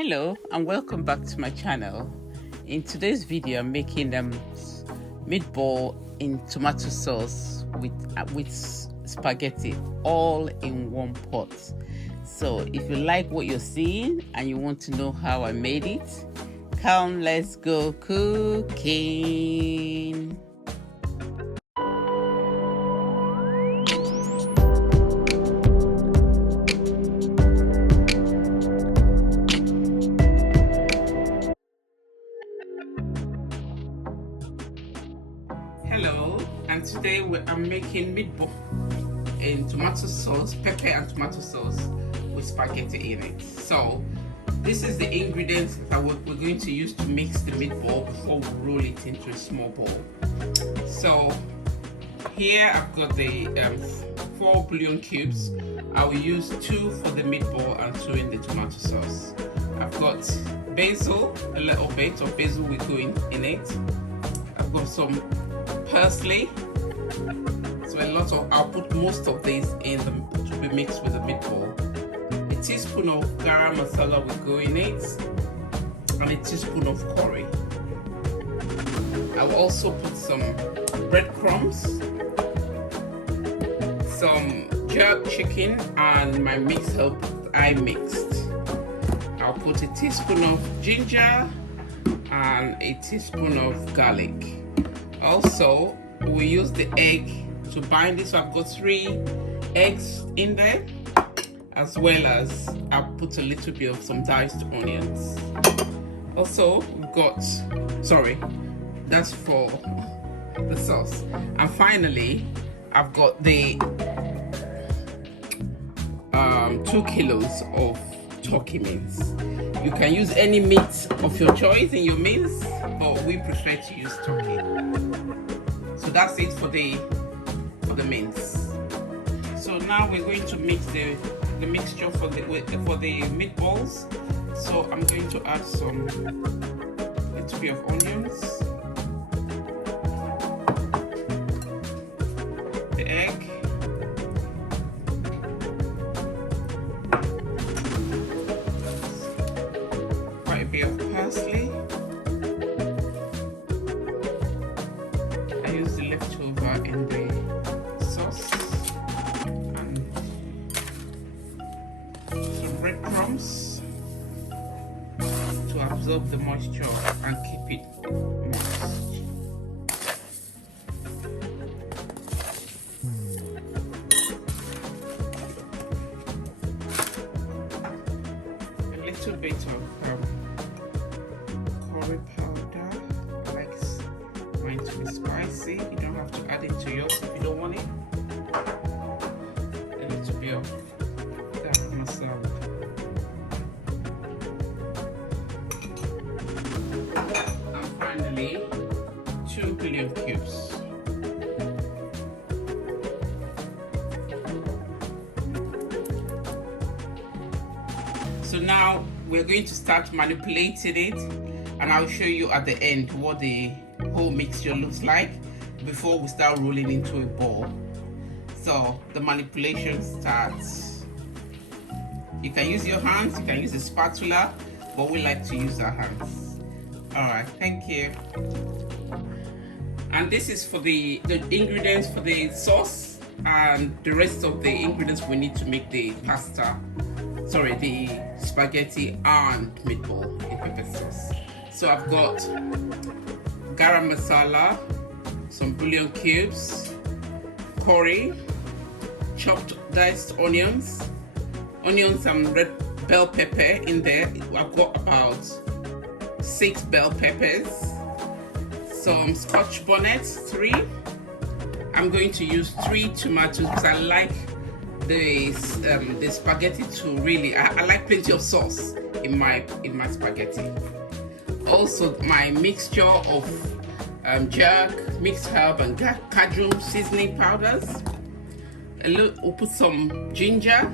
Hello and welcome back to my channel. In today's video I'm making meatball in tomato sauce with spaghetti all in one pot. So if you like what you're seeing and you want to know how I made it, come, let's go cooking. Hello, and today I'm making meatball in tomato sauce, pepper and tomato sauce with spaghetti in it. So this is the ingredients that we're going to use to mix the meatball before we roll it into a small bowl. So here I've got the 4 bouillon cubes. I will use 2 for the meatball and 2 in the tomato sauce. I've got basil, a little bit of basil will go in it. I've got some parsley, so I'll put most of these in to be mixed with the meatball. A teaspoon of garam masala will go in it, and a teaspoon of curry. I will also put some breadcrumbs, some jerk chicken, and my mixed herb that I mixed. I'll put a teaspoon of ginger and a teaspoon of garlic. Also, we use the egg to bind this. So I've got 3 eggs in there, as well as I'll put a little bit of some diced onions. Also, we've got, that's for the sauce. And finally, I've got the 2 kilos of turkey mince. You can use any meat of your choice in your mince, but we prefer to use turkey. So that's it for the mince. So now we're going to mix the mixture for the meatballs. So I'm going to add some little bit of onions, the egg, quite a bit of parsley. I use the leftover in the sauce, and some breadcrumbs to absorb the moisture and keep it moist. A little bit of curry powder. I like mine to be spicy. You don't have to add it to yours if you don't want it. A little bit of garam masala. And finally, 2 bouillon cubes. So now we're going to start manipulating it, and I'll show you at the end what the whole mixture looks like before we start rolling into a ball. So the manipulation starts. You can use your hands, you can use a spatula, but we like to use our hands. Alright, thank you. And this is for the ingredients for the sauce, and the rest of the ingredients we need to make the the spaghetti and meatball in pepper sauce. So I've got garam masala, some bouillon cubes, curry, chopped diced onions and red bell pepper in there. I've got about 6 bell peppers, some scotch bonnets, 3. I'm going to use 3 tomatoes because I like the spaghetti to really, I like plenty of sauce in my spaghetti. Also my mixture of jerk, mixed herb and cajun seasoning powders. We'll put some ginger,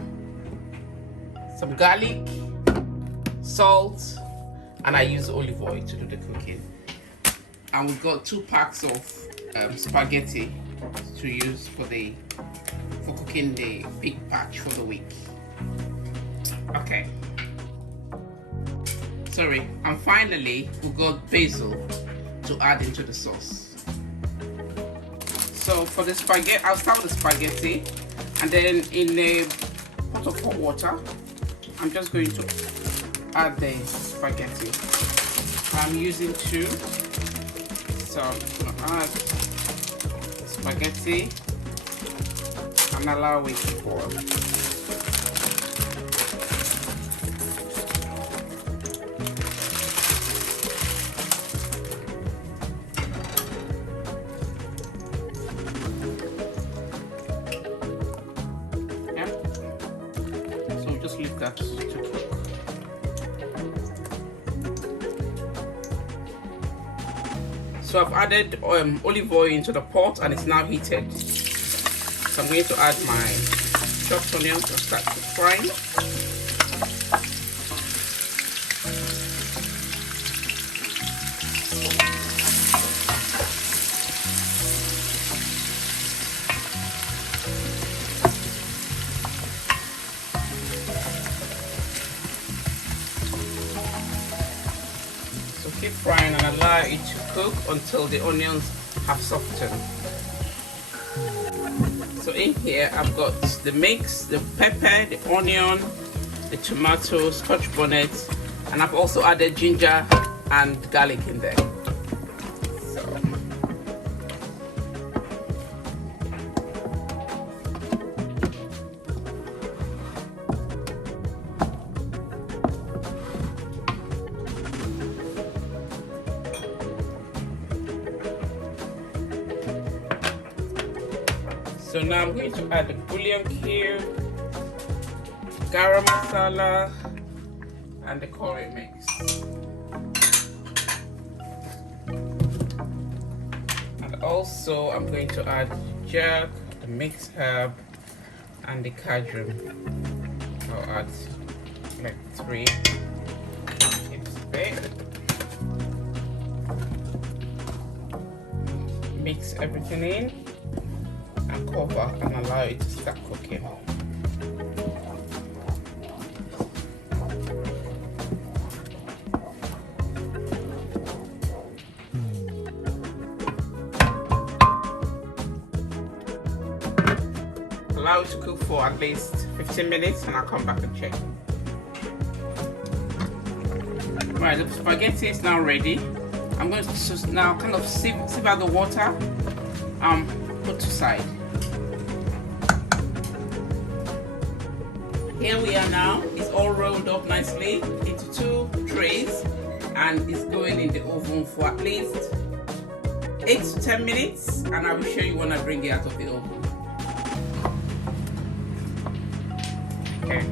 some garlic, salt, and I use olive oil to do the cooking. And we've got 2 packs of spaghetti to use for cooking the big batch for the week. Okay. Sorry, and finally we got basil to add into the sauce. So for the spaghetti, I'll start with the spaghetti, and then in a pot of hot water, I'm just going to add the spaghetti. I'm using 2, so I'm just going to add the spaghetti and allow it to boil. Just leave that to cook. So I've added olive oil into the pot and it's now heated. So I'm going to add my chopped onions and start frying. Keep frying and allow it to cook until the onions have softened. So in here I've got the mix, the pepper, the onion, the tomato, scotch bonnet, and I've also added ginger and garlic in there. So now I'm going to add the bouillon cube, garam masala, and the curry mix. And also I'm going to add jerk, the mixed herb, and the cardamom. I'll add like 3 tablespoons. Mix everything in and cover and allow it to start cooking. Allow it to cook for at least 15 minutes and I'll come back and check. Right, the spaghetti is now ready. I'm going to now kind of sieve out the water, put to side. Here we are now. It's all rolled up nicely into 2 trays and it's going in the oven for at least 8 to 10 minutes, and I will show you when I bring it out of the oven. Okay,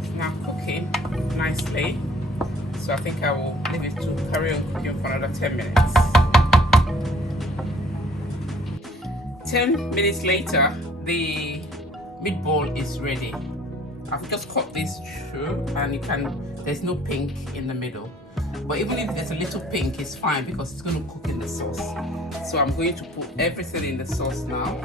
it's now cooking nicely, so I think I will leave it to carry on cooking for another 10 minutes. 10 minutes later, the meatball is ready. I've just cut this through and you can, there's no pink in the middle, but even if there's a little pink, it's fine because it's going to cook in the sauce. So I'm going to put everything in the sauce now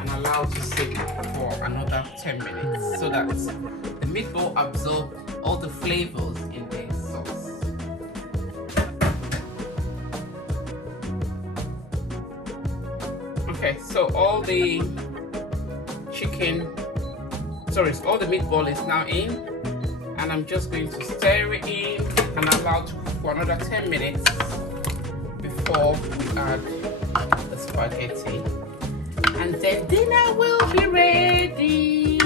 and allow it to sit for another 10 minutes so that the meatball absorbs all the flavors in the sauce. Okay, so all the all the meatball is now in, and I'm just going to stir it in and allow it to cook for another 10 minutes before we add the spaghetti, and then dinner will be ready.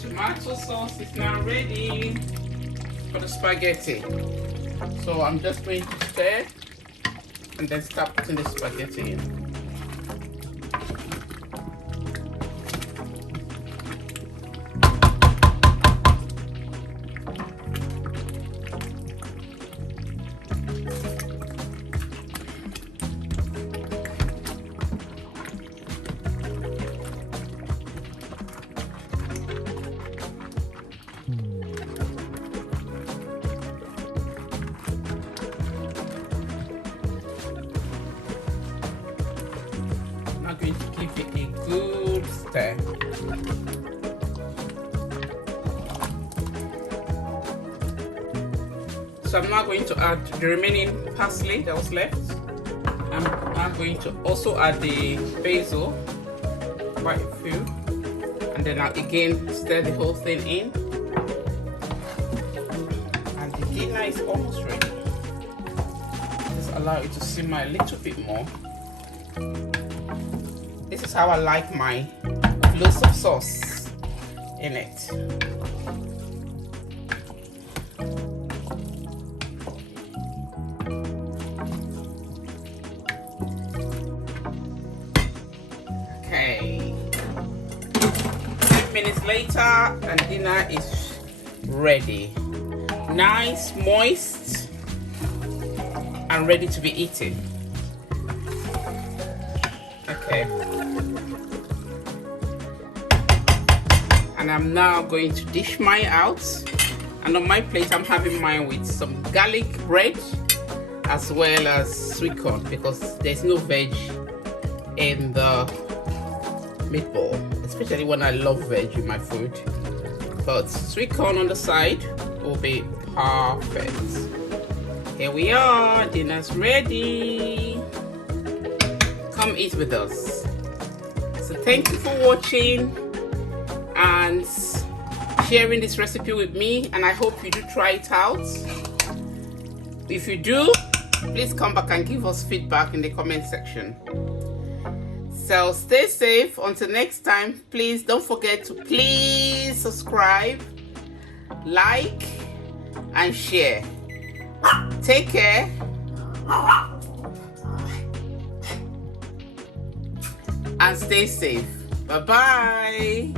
Tomato sauce is now ready for the spaghetti. So I'm just going to stir and then start putting the spaghetti in. going to give it a good stir. So I'm now going to add the remaining parsley that was left. I'm going to also add the basil, quite a few, and then I'll again stir the whole thing in. And the dinner is almost ready. Just allow it to simmer a little bit more. This is how I like mine, with loads of sauce in it. Okay, 5 minutes later and dinner is ready. Nice, moist, and ready to be eaten. Okay. And I'm now going to dish mine out. And on my plate, I'm having mine with some garlic bread as well as sweet corn, because there's no veg in the meatball, especially when I love veg in my food. But sweet corn on the side will be perfect. Here we are, dinner's ready. Come eat with us. So thank you for watching and sharing this recipe with me, and I hope you do try it out. If you do, please come back and give us feedback in the comment section. So stay safe until next time. Please don't forget to please subscribe, like, and share. Take care. And stay safe. Bye bye.